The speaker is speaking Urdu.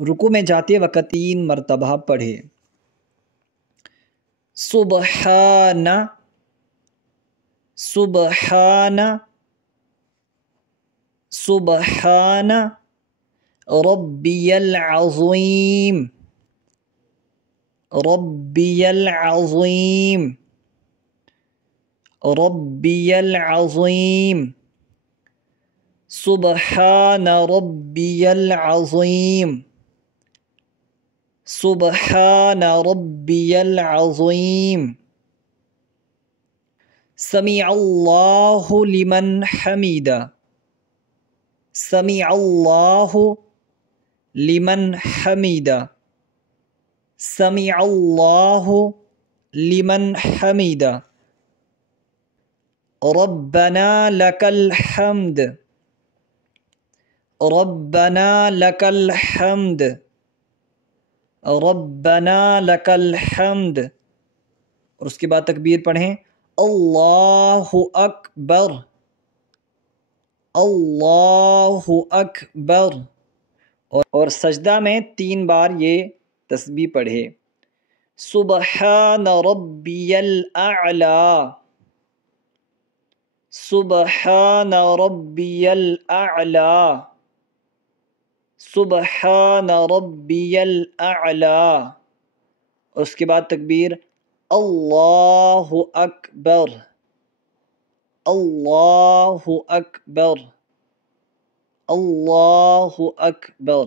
رکوع میں جاتے وقت 3 مرتبہ پڑھے۔ سبحان سبحان سبحان ربی العظیم ربی العظیم ربی العظیم سبحان ربی العظیم سبحان ربی العظیم سمع اللہ لمن حمیدہ سمع اللہ لمن حمیدہ سمع اللہ لمن حمیدہ ربنا لک الحمد ربنا لک الحمد ربنا لک الحمد۔ اور اس کے بعد تکبیر پڑھیں، اللہ اکبر اللہ اکبر، اور سجدہ میں 3 بار یہ تسبیح پڑھے، سبحان ربی الاعلی سبحان ربی الاعلی سبحان ربی الاعلی۔ اور اس کے بعد تکبیر، اللہ اکبر اللہ اکبر اللہ اکبر۔